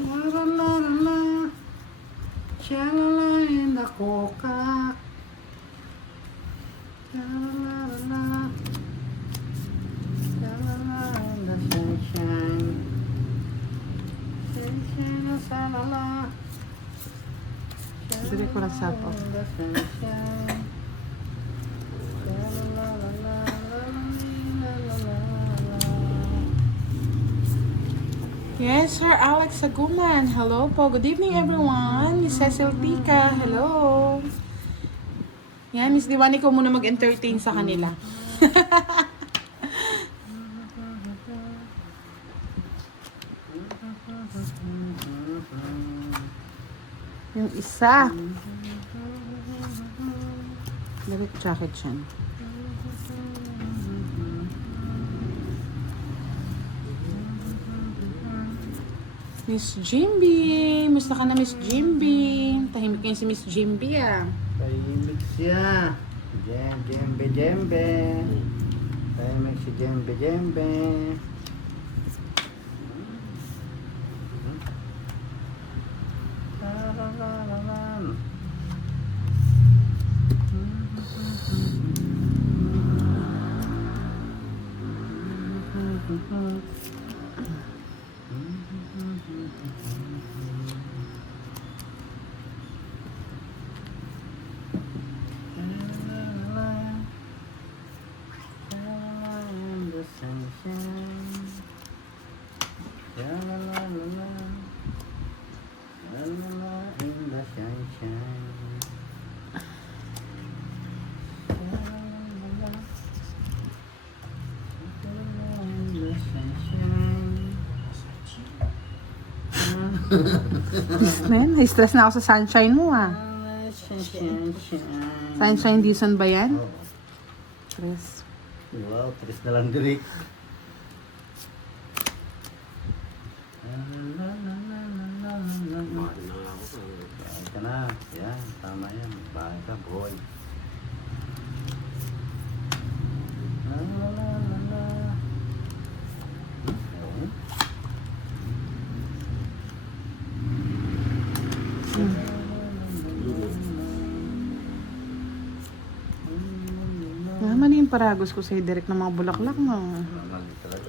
La la la la. Shalala in the coca. Shalala la la. Shalala in the sunshine. Sunshine, shalala. Sige ko lang sapo. In the sunshine. Shalala la la la la la la. Yes, Sir Alex Saguman. Hello po. Good evening, everyone. Miss Cecil Tika. Hello. Yan, Miss Diwani ko muna mag-entertain sa kanila. Yung isa. Direct jacket siya. Miss Jimby. Musta ka na, Miss Jimby? Tahimik ngayon si Miss Jimby, ah. Tahimik siya. Jembe, jembe. Tahimik si jembe, jembe. Tararararam. Na-stress na ako sa sunshine mo, ah. Sunshine Dizon ba yan? Stress. Wow, tres na lang direct. Bahay ka na. Yan, tama yan. Bahay ka, boy. La la la la la. Okay. Mali yung paragos ko sa'yo, direct ng mga bulaklak, no? Mali talaga.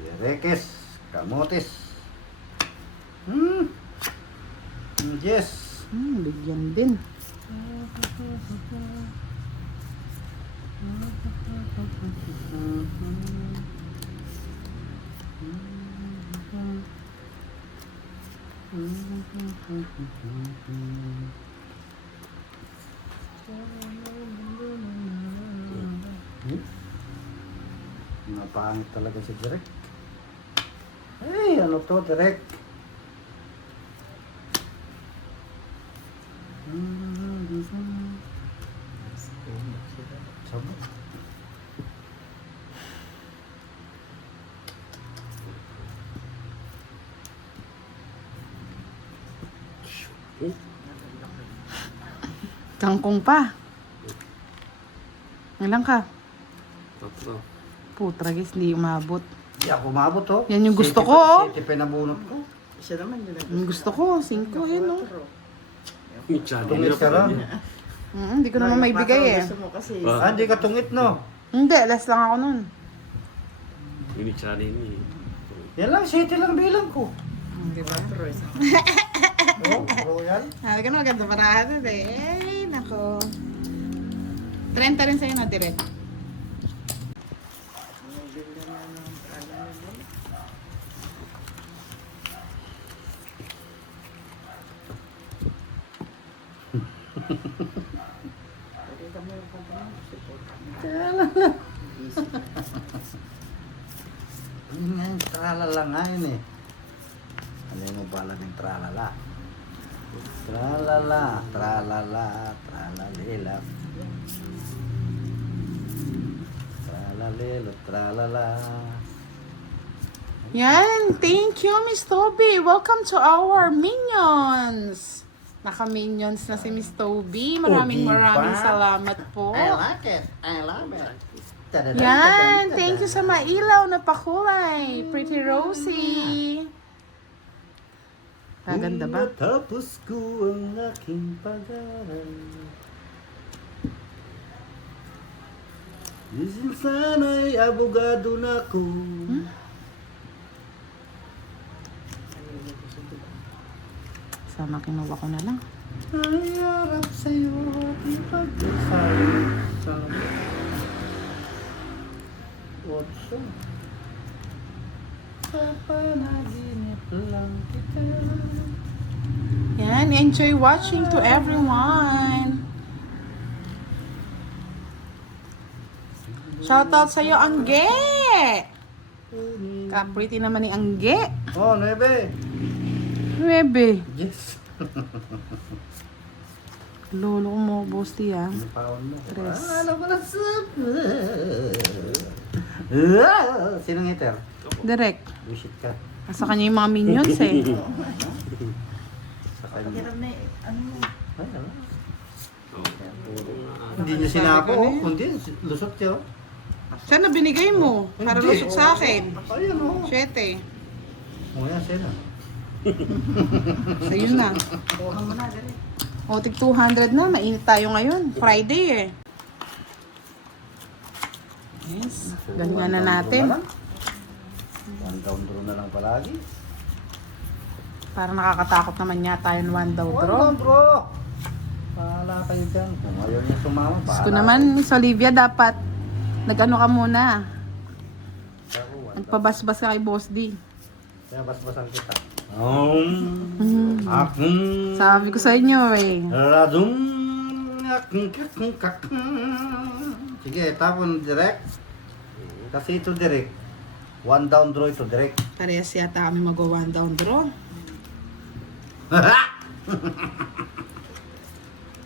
Direkes, kamotes. Yes. Bigyan din. Napangit talaga si Direk. Hey, ano to, Direk? Sabot. Kangkong pa. Ilang ka? Tatlo. Putra, guys, hindi umabot. Hindi ako umabot, oh. Yan yung gusto ko, oh. Siti pinabunot ko. Siya naman yun. Yung gusto ko, 5, yun, no? Yung channel Tungit ka ron. Hindi ko naman may bigay, eh. Gusto mo kasi. Ah, hindi ka tungit, no? Hindi, last lang ako nun. Yung channel ni. Yan lang, siti lang bilang ko. Di ba? Oh, royal. Hindi ka na maganda parahan, eh. Nako. 30 rin sa'yo na, direct. Yun nga yung tralala nga yun eh. Ano yung mabala ng tralala? Tralala, tralala, tralalila. Tralalilo, tralala. Yan, thank you, Miss Toby. Welcome to our Minions. Naka-Minions na si Miss Toby. Maraming Oh, diba? maraming salamat po. I like it. I love it. Yan, thank you sa mailaw na pakulay. Pretty Rosie. Kaganda ba? Tapos ko ang aking pag-aaral. Isin sana'y abogado na ko. Sama kinuha ko na lang. Ay harap sa'yo at ipagdasal sa otso. Sa panaginip lang kita. Yan, enjoy watching to everyone. Shoutout sa'yo, Angge! Ka-pretty naman ni Angge. Oh, 9. Bebe. Yes. Lolo mo, Bosti ah. Ang paon mo. Tres. Ano ba na Sinong hater? Direct. Bullshit ka. Sa kanya yung mga minions eh. Sa kanya. Ay, ano? Oh, puro nga. Hindi niya sinapo. Kundi, lusot siya. Saan na binigay mo? Para Hindi. lusot sa akin. Ayun o. 7. O yan, siya na. Sa'yo na. O, tig 200 na. Mainit tayo ngayon. Friday eh. Yes. Ganyan na natin. One down draw na lang palagi. Parang nakakatakot naman yata yung one daw One draw. down draw. Pahala kayo dyan. Kung ayaw niya sumama, Gusto ko naman, Miss Olivia, dapat nag-ano ka muna. Nagpabasbas ka kay Boss D. Kaya basbasan kita. Sabi ko sa inyo eh. Radum akong Sige, tapon direct. Kasi ito direct. One down draw ito direct. Parehas yata kami mag-one down draw.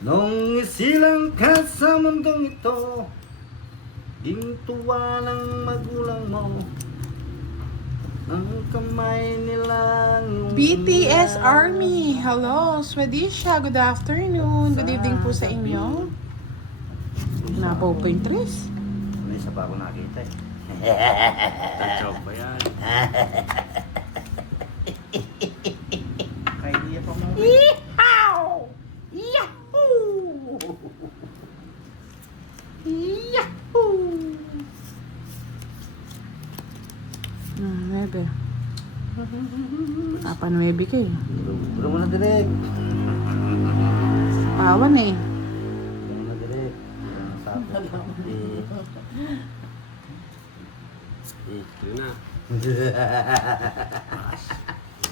Nung isilang ka sa mundong ito, gintuwa ng magulang mo. Ang kamay nilang BTS Army. Hello, Swadisha. Good afternoon. Good evening po sa inyo. Napaw po yung tres. May isa pa ako nakita eh. Tatsaw pa yan. Kaya niya pa mo. Yeehaw! Yahoo! Yahoo! Nuebe. Papa nuebe ka eh. Bro mo na direct. Pawan eh. Bro mo na direct. Ito na.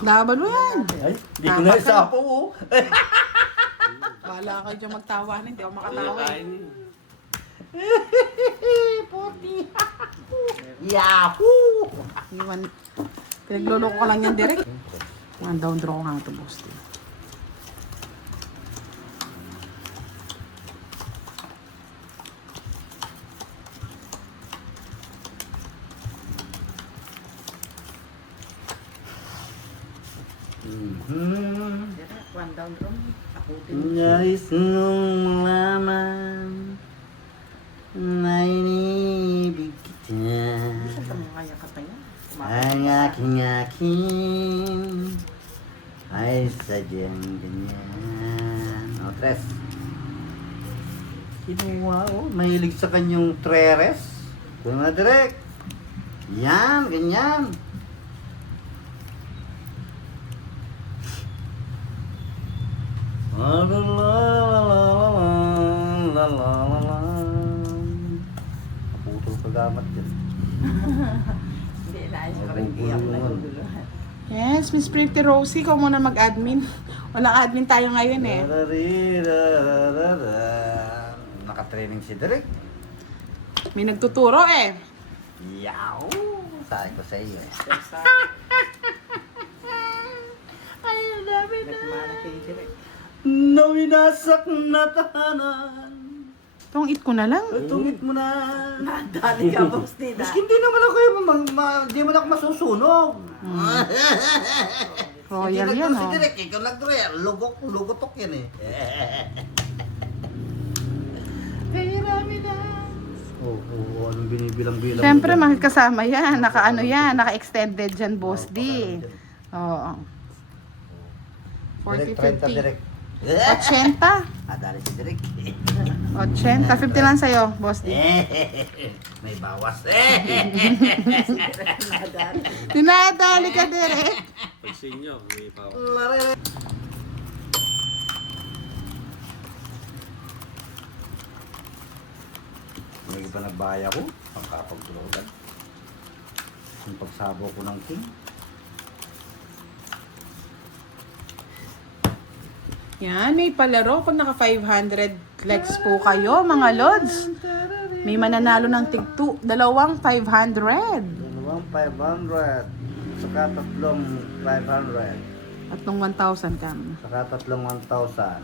Laban mo yan. Ay, di ko na isapo oh. Bahala kayo dyan magtawa na. Hindi ako makatawa eh. Kain eh. Puti. Yahoo! Iwan. Pinagluloko ko lang yan direct. One down draw ko nga ito, boss. One down draw. Nais nung malaman na inibig kita. Kaya ka pa yan? Ang aking ay sadyang ganyan. O, tres. Kinuha o. Mahilig sa kanyang treres. Kung na direct. Yan, ganyan. La la la la la la la la. Naputol ka gamat dyan. Yes, Miss Pretty Rosie, ikaw muna mag-admin. Walang admin tayo ngayon eh. Nakatraining si Derek. May nagtuturo eh. Yaw! Sabi ko sa iyo eh. Ay, dami na. Nawinasak na tahanan. Itong eat ko na lang. Tungit mo na. Dali ka, boss, di Mas hindi naman ako hindi man ako masusunog. Royal Hindi yan nagduro si oh. Derek. Ikaw nagduro yan. Lugotok yan eh. Oo, anong binibilang-bilang? Siyempre, makikasama yan. Naka-ano yan, naka-extended dyan, Boss D. Oo. Direct 30 40, 50. direct. 80. Dali si direct. 80. 50 lang sa'yo, Boss D. May bawas. Nadali. Dinadali ka, Derek. Pag senior, may power. May iba nagbaya ko. Pagkapagtulodan. Yung pagsabo ko ng king. Yan, may palaro. Pag naka 500 likes po kayo, mga lods. May mananalo ng dalawang 500. Dalawang 500. Saka tatlong 500. At nung 1,000 kam. Saka tatlong 1,000.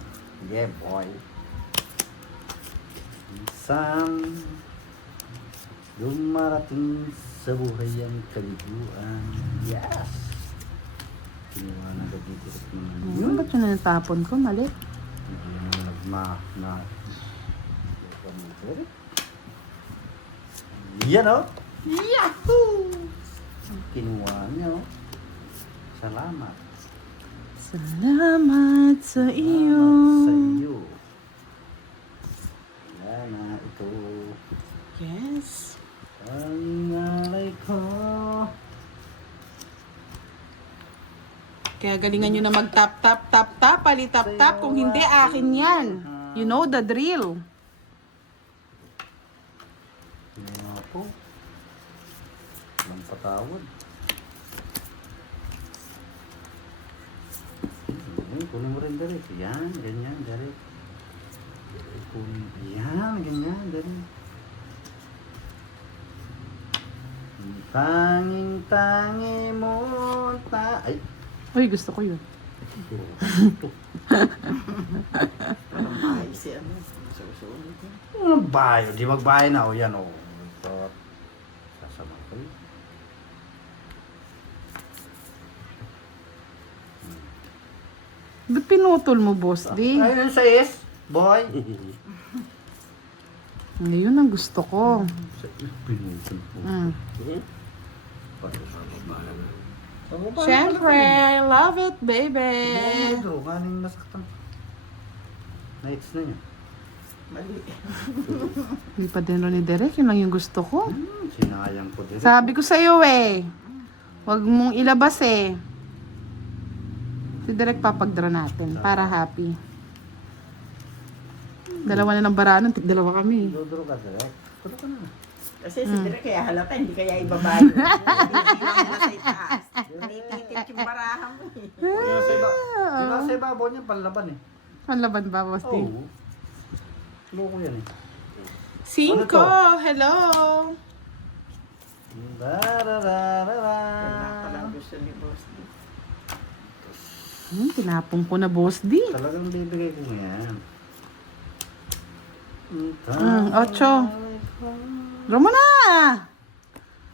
Yeah, boy. Isang dumarating sa buhay ang kaliguan. Yes! Kinuha na agad dito. Ba't yun na natapon ko? Mali. Hindi na nagma. Yan o. Yahoo! Kinuha niyo. Salamat. Salamat sa iyo. Sa iyo. Yan na ito. Yes. Ang alay ko. Kaya galingan nyo na mag-tap, tap, tap, tap, palitap, tap. Kung hindi, akin yan. You know the drill. Yan nga po. Walang patawad. Kunin mo rin direct. Yan, ganyan, direct. Yan, ganyan, direct. Tanging-tangi mo Ay! Uy, gusto ko yun. Ay, si ano. Susunod yan. Anong bayo? Di magbayo na. O yan o. Ito. Sasama ko yun. Ba't pinutol mo, Boss D? Ayun sa is, boy. Ngayon ang gusto ko. Sa is, pinutol po. Mm. Siyempre. Siyempre, I love it, baby. Ito, kaning nasaktan. Na-ex na niya. Mali. Hindi pa din rin ni Derek, yun lang yung gusto ko. Sinayang ko din. Sabi ko sa'yo eh, huwag mong ilabas eh. Si Derek papagdra natin para happy. Dalawa na ng baranon, dalawa kami. Duduro ka direct. Duduro ka na. Kasi si Direk kaya halata, hindi kaya ibabayo. Hindi lang nasa itaas. Nititit yung barahan mo eh. Yung nasa ibabaw niya, panlaban eh. Panlaban ba, Boss D? Oo. Loko yan eh. Cinco, Ano hello. Yan na pala Darararara. ang gusto ni Boss D. Tinapong ko na, Boss D. Talagang bibigay ko yan. Ocho. Draw mo na!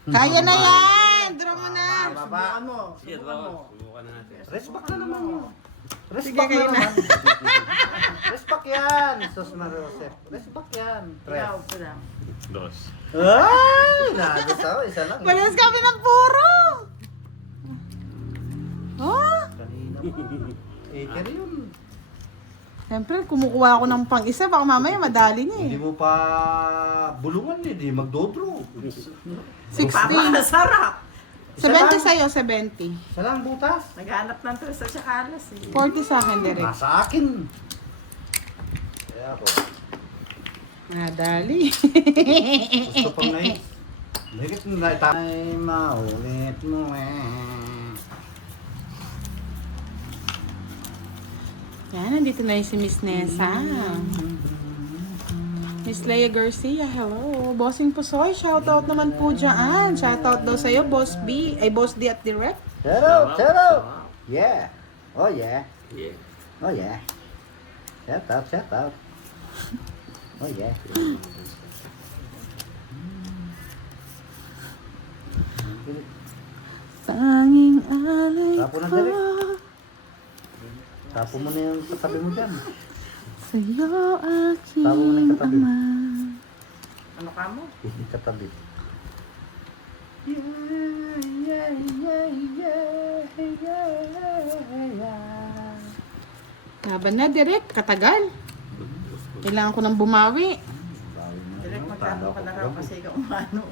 Kaya na yan! Draw mo na! Subukan mo. Sige, Subukan mo. subukan na natin. Respect na naman yun. Sige, Respect kayo na na. naman. Respect yan. Sus Maria Josep. Respect yan. Ikaw pa lang. Dos. Ay! Nagasaw. Isa lang. Parehas kami ng puro! Oh! Kanina pa. Aker yun. Siyempre, kumukuha ako ng pang-isa, baka mamaya madali niya Hindi eh. mo pa bulungan eh. Di magdodro. 60. Papakasarap. 70 sa'yo, 70. Isa lang butas. Naghanap ng tres at saka alas eh. 40 sa akin, Derek. Nasa akin. Kaya ako. Madali. Gusto pang ngayon. Bakit na tayo maulit mo eh. Yan, nandito na yung si Miss Nessa. Miss Leia Garcia, hello. Bossing Pusoy, shoutout naman po dyan. Shoutout daw sa'yo, Boss B. Ay, Boss D at Direct. Shout out, shout out. Yeah. Oh yeah. Yeah. Oh yeah. Shout out, shout out. Oh yeah. Tanging alay Tapo na, ko Derek. Tapo mo na yung katabi mo dyan. sa'yo, aking Tapo mo na yung katabi mo. ama. Ano ka mo? Hindi katabi. Laban na, Direk. Katagal. Kailangan ko nang bumawi. Direct magkano ka na raw kasi ikaw umano.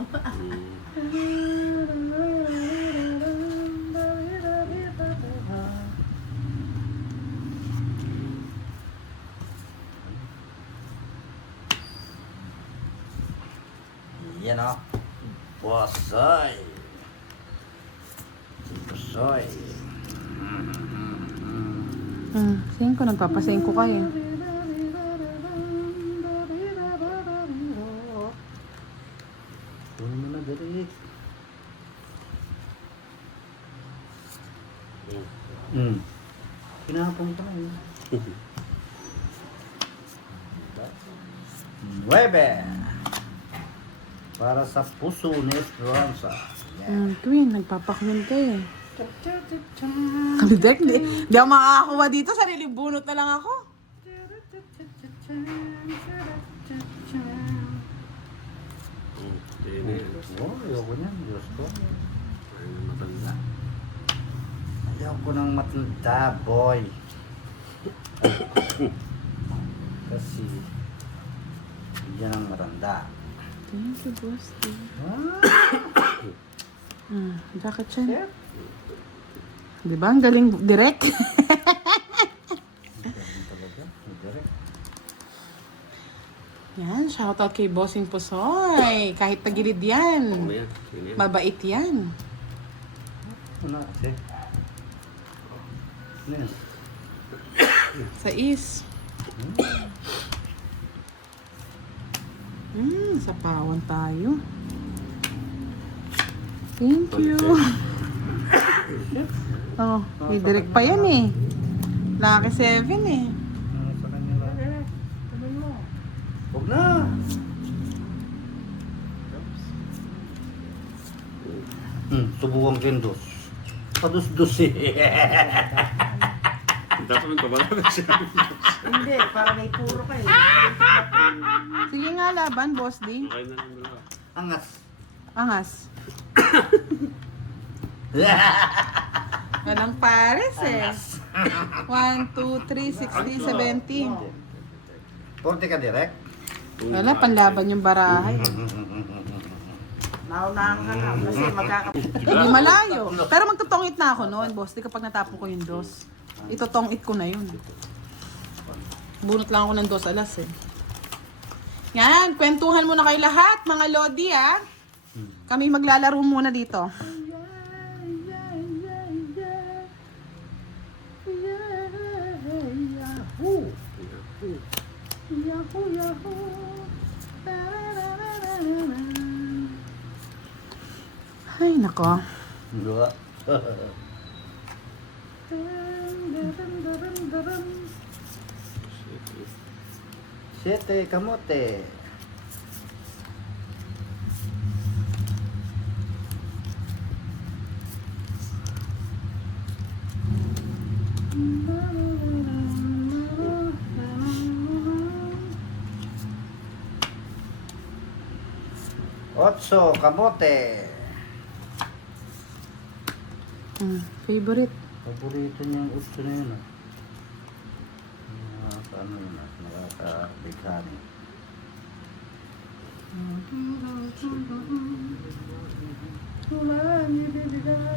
Yan o. Bosoy. Bosoy. Singko. Nagpapasingko kayo. Kunin mo na, Derek. Pinapong ka na yun. 9. Para sa puso ni Esperanza. Queen, nagpapakwin ka eh. Kami, Direk, di ako makakakuha dito. Sarili bunot na lang ako. Oh, ayoko niyan. Diyos ko. Ayun ang matanda. Ayoko ng matanda, boy. Kasi, yan ang matanda. Thank you, boss. Ah, Bakit yan? shit. Di ba? Ang galing, Direk. Ganun talaga. Direk. Yan, shoutout kay Bossing Pusoy. Kahit tagilid yan. Ano yan? Yun yan. Mabait yan. Una, kasi. Ano yan? Sa is. Sa pawan tayo. Thank you. Oh, may direct pa yan eh. Lucky 7 eh. Sa kanya lang. Huwag na. Subukan ko yung dos. Padus-dus eh. Tapos may pabala siya. Hindi, para may puro kayo. Sige nga laban, Boss D. Okay na lang dalawa. Angas. Angas. Walang pares eh. 1, 2, 3, 60, 70. 40 ka direct? Wala, panlaban yung barahay. Naunahan ka na kasi Hindi malayo. Pero magtutongit na ako noon, Boss D, kapag natapon ko yung dos. Itotongit ko na yun. Bunot lang ako ng 2 alas eh. Yan, kwentuhan muna kayo lahat, mga Lodi ah. Kami maglalaro muna dito. Ay, nako. Dua. Siete kamote. Otso kamote. Favorite. Paborito niyang otso na yun. Ano yun? Nakaka-bighani.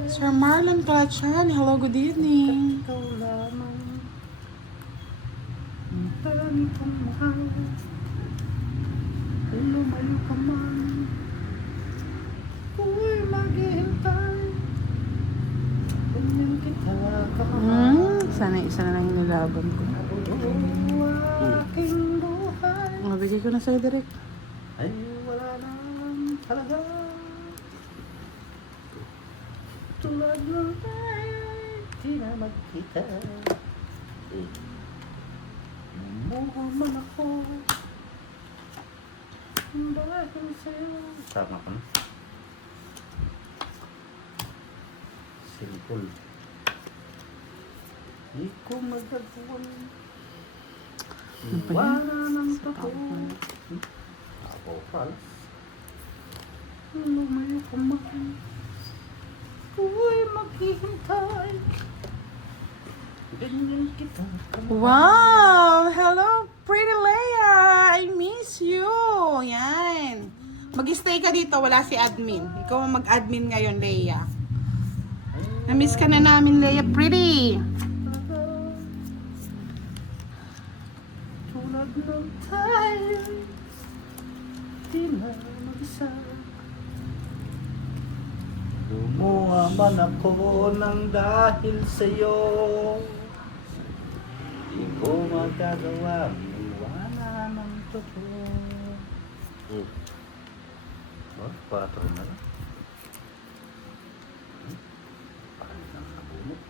Sir Marlon Kalachan, hello, good evening. Ikaw lamang ang tangi kong mahal. Kung lumayo ka man, ako'y maghihintay. Ganyan kita kamahal. Sana isa na lang nilalaban ko. Aking buhay Mabigay ko na sa'yo direct. ay wala nang talaga. Tulad ng di na magkita. Mumuha man ako dahil sa'yo. Sama ka na? Simple. Di ko magagawa. Wala nang totoo. Ako, pals. Lumayo ka man. Ako'y maghihintay. Ganyan kita. Wow! Hello, pretty Leia! I miss you! Yan. Mag-stay ka dito, wala si admin. Ikaw ang mag-admin ngayon, Leia. Na-miss ka na namin, Leia. Pretty! Tulad ng tayo, di na mag-isa. Lumuha man ako ng dahil sa'yo. Di ko magagawa, wala ng totoo. Oh, 4 na lang. Parang nakabunot.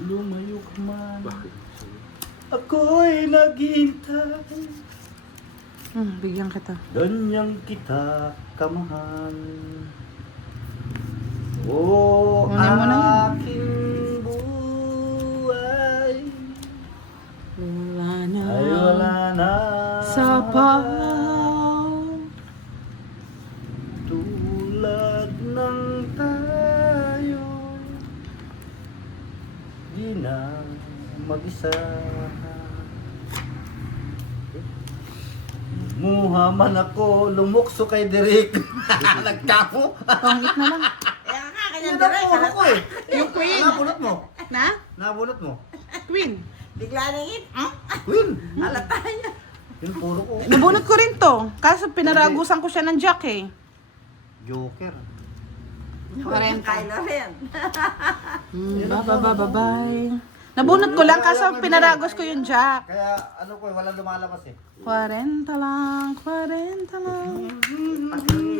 Lumayo ka man, Bakit? ako'y naghihintay. Bigyan kita. Ganyang kita kamahal. Oh, Kunin mo na yan. aking buhay Wala na. ay wala na Sa tulad ng tayo, di na mag-isa. Muha man ako, lumukso kay Derek. Nagkamo. Pangit na lang. Kaya nga, kanya Yan direct. ang ko eh. Yung queen. Nabunot mo. Na? Nabunot mo. Queen. Bigla nang it. Queen. Halata niya. Yun puro ko. Nabunot ko rin to. Kaso pinaragusan ko siya ng jack eh. Joker. 40. Kylo Ren. Bye. Nabunot ko lang kaso pinaragos ko yung jack. Kaya ano ko eh, walang lumalabas eh. 40 lang. Pati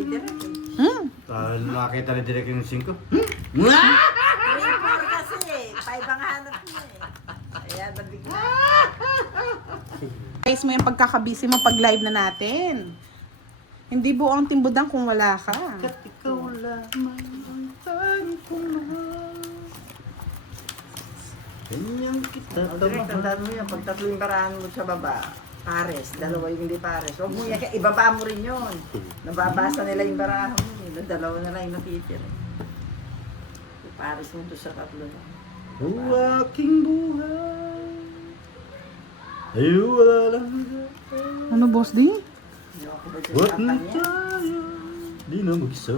direct. Nakakita ni Derek yung 5. 3-4 kasi eh. 5 ang hanap niya eh. Ayan, nabigla. Guys mo yung pagkakabisi mo pag live na natin. Hindi buo ang timbudang kung wala ka. Kat ikaw lamang ang tangi kong mahal. Ganyang kita Direct, tandaan mo yan. Pag 3 yung barahan mo sa baba, pares. 2 yung hindi pares. Huwag mo yan. Ibaba mo rin yun. Nababasa nila yung barahan mo. 2 na lang yung natitira. Pares mo doon sa 3 na. O aking buhay ay wala lang. Ano boss di? Hindi ako ba dyan Huwag sa na kanya? tayo, di na mag-isa.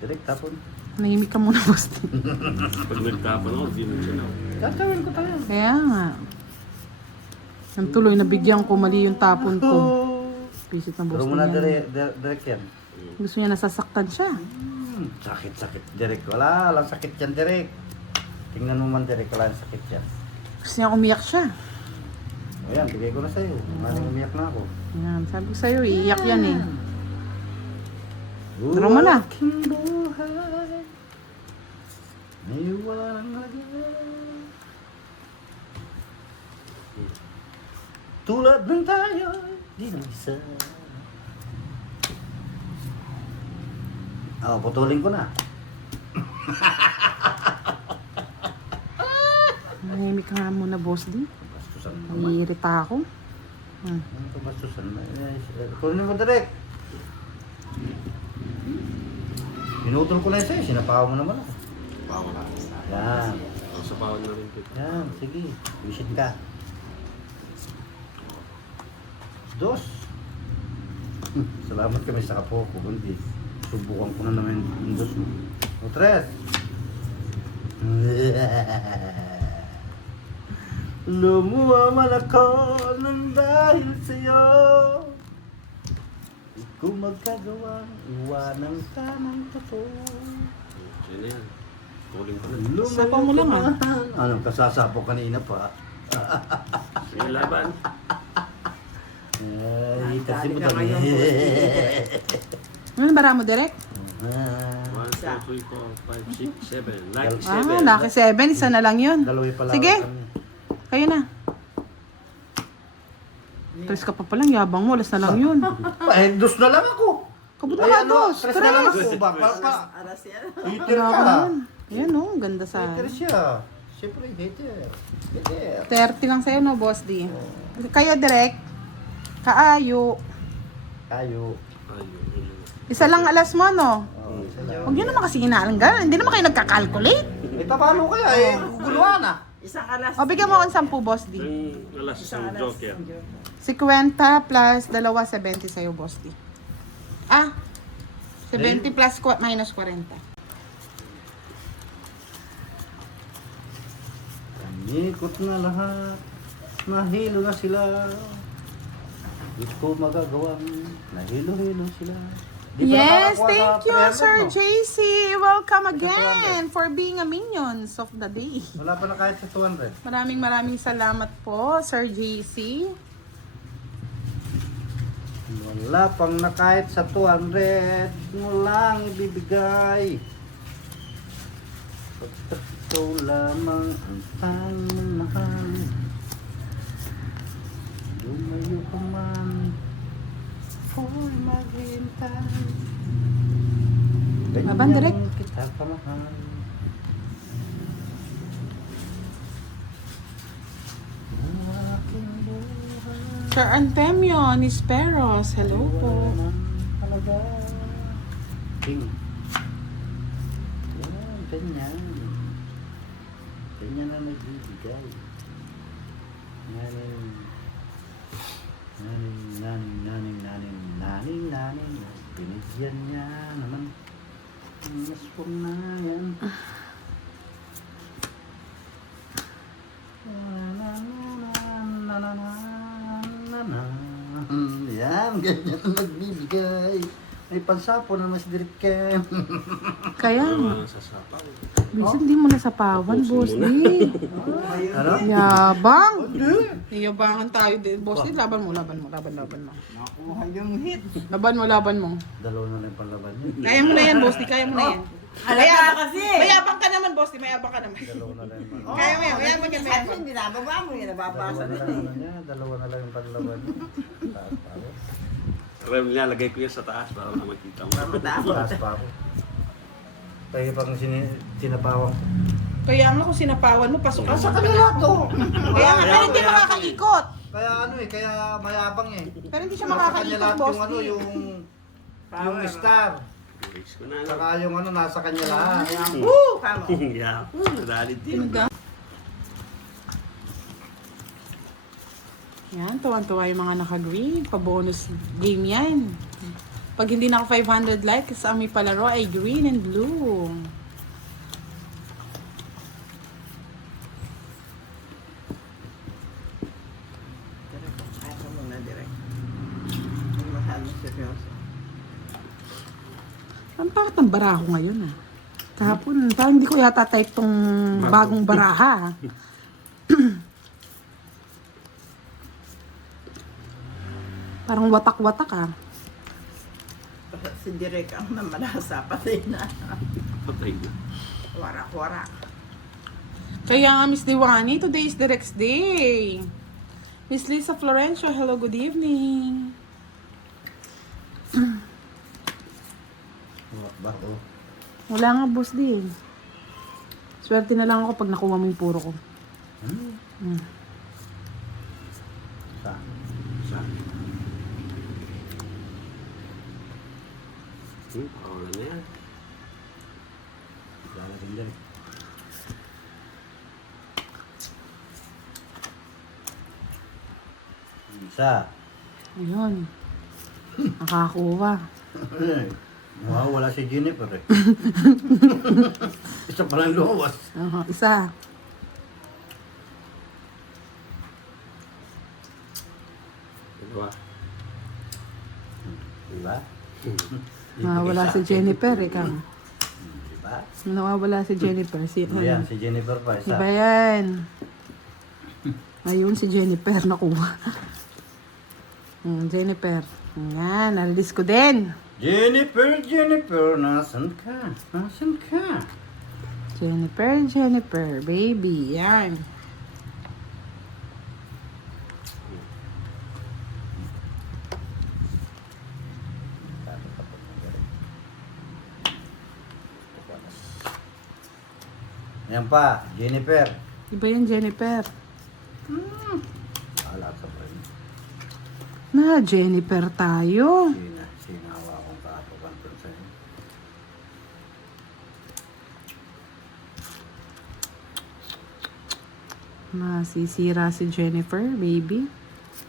Derek, tapon. Nahimik ka muna boss di. Pag nagtapon ako, di na siya na. Tatawin ko tayo. Kaya nga. Nang tuloy nabigyan ko mali yung tapon ko. Pisit ng boss Pero muna niya. Derek yan. Gusto niya nasasaktan siya. Sakit Derek. Wala lang sakit yan Derek. Tingnan mo man Derek, wala lang sakit yan. Gusto niya umiyak siya. Ayan, bigay ko na sa'yo. Maling umiyak na ako. Yan, sabi ko sa'yo, iiyak yan eh. Tara mo na. Aking buhay ay walang lagay. Tulad ng tayo, di na isa. Putulin ko na. Nahimik ka nga muna boss di. Bastusan naman. Naiirita ako. Ano ito bastusan? Kunin mo direct. Pinutol ko na yun sa'yo. Sinapaw mo naman ako. Pawa na. Yan. Sa pawan na rin kita. Yan. Sige. Visit ka. 2. Salamat kami sa kapo ko. Kundi. Subukan ko na naman yung 2 mo. O 3. Lumuha man ako ng dahil sa'yo. Di ko magkagawa, iwanan ka ng totoo. Siya na yan. Tuling ko na. Lumayo Sapaw mo lang, ka ah. man. Anong kasasapo kanina pa? Yung laban. Ay, kasi mo Dali ka dami. ngayon, Ano bara mo direct? 1, 2, 3, 4, 5, 6, 7. Lucky 7. Lucky 7, isa na lang yun. Dalawi pala. Sige. kami. Kayo na. Tres ka pa palang, yabang mo, alas na lang yun. Eh, 2 na lang ako. Kabuta Ay, ka, ano, dos. 3 na lang Tres. ako. Baka Aras yan. Itir Wala ka. ka naman. Ayan o, ganda sa... Itir siya. Siyempre, hater. Hater. 30 lang sa'yo, no, Boss D? Kayo, direct. Kaayo. Tayo. Isa lang alas mo, no? Oh, sila. Huwag nyo naman kasi inaalanggan. Hindi naman kayo nagkakalculate. Eh, paano kaya eh? Guguluhan ah. Isang alas. O, bigyan mo akong 10, Boss D. Ang alas Isang ng alas. joker. 50 plus 2, 70 sa'yo, Boss D. Ah, 70 plus minus 40. Ikot na lahat. Nahilo na sila. Di ko magagawang nahilo-hilo sila. Di pa Yes, nakakakuha thank sa you, 300, Sir no? JC. Welcome again for being a minions of the day. Wala pa na kahit sa 200. Maraming salamat po, Sir JC. Wala pang na kahit sa 200. Mo lang ibibigay. Pagkat ikaw lamang ang tanging mahal. Lumayo ka man. Ako'y maghintay. Laban, direk. Ganyan kita kamahal. Ang aking buhay. Sir Antemio Nisperos, hello po. Talaga. King. Yan, ganyan. Ganyan na nagbibigay. Naning. Binigyan niya naman. Mas po na yan. Yan, ganyan na nagbibigay. May pansapo na mas direct ka. Kaya, Ano sa sapaw? minsan di mo nasapawan, Boss D. Ano? Yabang. Yabangan tayo din. Boss D, laban mo. Nakuha yung hit. Laban mo. Dalawa na lang panlaban niya. Kaya mo na yan, Boss D. Kaya mo na yan. Alaga kasi. Mayabang ka naman, Boss D. Mayabang ka naman. Dalawa na lang yung panlaban. Kaya mo yan. Kaya mo yan. Sabi mo, hindi nababa mo yun. Nababasa Dalawa na din lang eh. ano niya, dalawa na lang yung panlaban niya. Taas Rem niya, lagay ko yan sa taas para na makita mo. Taas pa ako. Kaya pang sinapawang ko. Kaya nga kung sinapawan mo, pasok ka. Sa kanila to! Kaya nga, pero hindi makakaikot. Kaya ano eh, kaya mayabang eh. Pero hindi siya Nasa kanya makakaikot, lahat Boss yung ano, D. yung star. Raise ko na. Saka yung ano, nasa kanya lahat. Woo! Kamo. Yeah, nadali din. Yan, tuwan-tuwa yung mga naka-green. Pa-bonus game yan. Pag hindi naka 500 likes, ang may palaro ay green and blue. Kaya mo muna direct. Hindi masyadong seryoso. Ang bakit ang baraho ngayon ah? Kahapon, parang hindi ko yata type tong bagong baraha. Parang watak-watak ah. Si Direk ang namalasa. Patay na. Patay na. Warak-warak. Kaya nga, Miss Diwani, today is the Rex Day. Miss Lisa Florencio, hello, good evening. Bako. Wala nga, boss din. Swerte na lang ako pag nakuha mo yung puro ko. Saan? Saan? Wala na yan. Lalagyan dyan. Isa. Ayun. Nakakuha. Wow, wala si Jennifer eh. Isa pa lang luwas. Isa. Dalawa. Diba? Nawawala si Jennifer, ikaw. Diba? Nawawala si Jennifer. Ayan, si Jennifer pa. Isa. Iba yan. Ayun si Jennifer nakuha. Jennifer. Yan, na-release ko din. Jennifer, nasan ka? Nasan ka? Jennifer, baby. Yan. Ayan pa, Jennifer. Iba yan, Jennifer. Wala sa friend. Na, Jennifer tayo. Sinawa akong kaapakan sa'yo. Masisira si Jennifer, baby.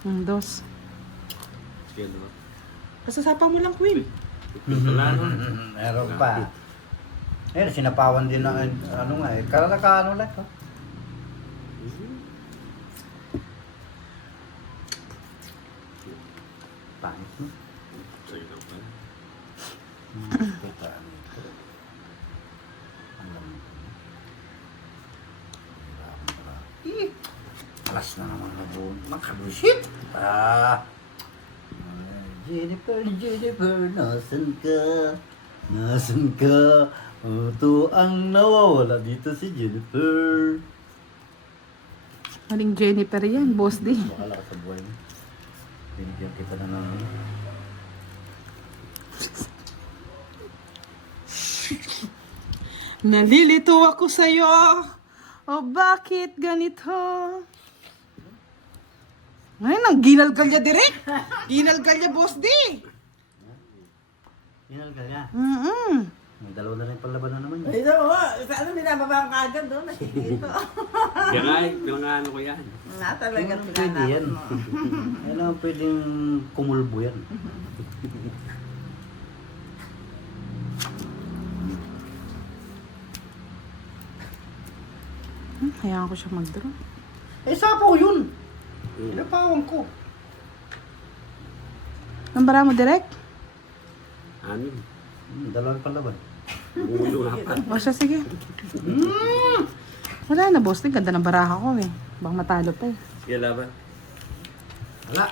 Ang dos. Sige, no? Pasasapa mo lang, Queen. Wala, no? Meron pa. Eh, sinapawan din na, ano nga eh. Ano lang, ha? Pangit mo. Sige na pa. Kita ano ito. Alam mo. Alas na naman na buwan. Makabusit! Jennifer, Jennifer, nasan ka? Nasan ka? Ito ang nawawala dito si Jennifer. Maling Jennifer yan, boss di. Bakala ka sa buhay mo. Binigyan kita na naman. Nalilito ako sa'yo. O bakit ganito? Ay, nang ginalgalya direk. Ginalgalya, boss di. Hinalgal niya. May dalawa na rin palaban na naman yun. Ito, sana binababa ang kagad doon. Ito. Kaya nga, pinangaano ko yan. Wala talaga Hindi pwede yan. pinanap mo. Yan ang pwedeng kumulbo yan. Hayaan ko siya mag-draw. Eh, sapo ko yun. Pinapawang ko. Nambara mo direk? Anim. Dalawang palaban. Ulo nga pa. O siya, sige. Wala na, boss di. Ganda ng baraha ko eh. Bang matalo pa eh. Sige, laban. Wala.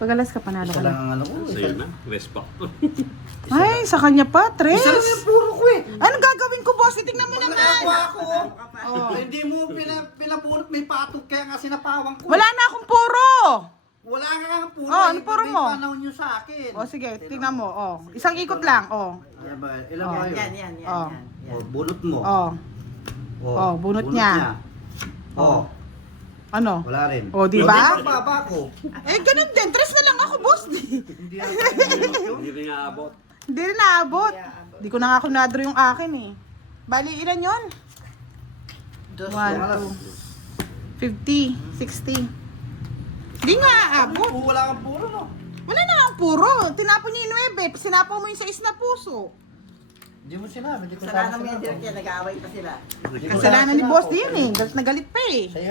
Pag alas ka, panalo Isa ka lang na. ang ano ko. Sa'yo na. Respect to. Ay, sa kanya pa, tres. Isa lang yung puro ko eh. Anong gagawin ko, boss? Tingnan mo naman. Nakakuha ako. Oh, hindi mo pinapulot. May patok kaya nga sinapawang ko. Wala na akong puro. Wala nga nga puro. Oh, ano puro mo? May panahon yun sa akin. O sige, tingnan mo. O, isang ikot lang. O. Ayan ba? Ilan Oh. ba yun? Yan. Oh. Oh, bunot mo. O. Oh, bunot niya. Oh. Ano? Wala rin. O, di ba? Hindi pa baba ko. Eh, ganun din. Tres na lang ako, boss. Hindi na yun. Hindi rin aabot. Hindi rin naabot. Hindi ko na nga kunadro yung akin eh. Bali, ilan yun? 1, 2, 50, 60. Hindi nga aabot. Wala kang puro, no? Wala na ang puro. Tinapon niya yung 9. Sinapaw mo yung 6 na puso. Hindi mo sinabi. Hindi ko Kasalanan sabi mo yan, sinabi. Dirk, yan. Nag-aaway pa sila. Kasalanan ni boss din eh. Galit na galit pa eh. Sa'yo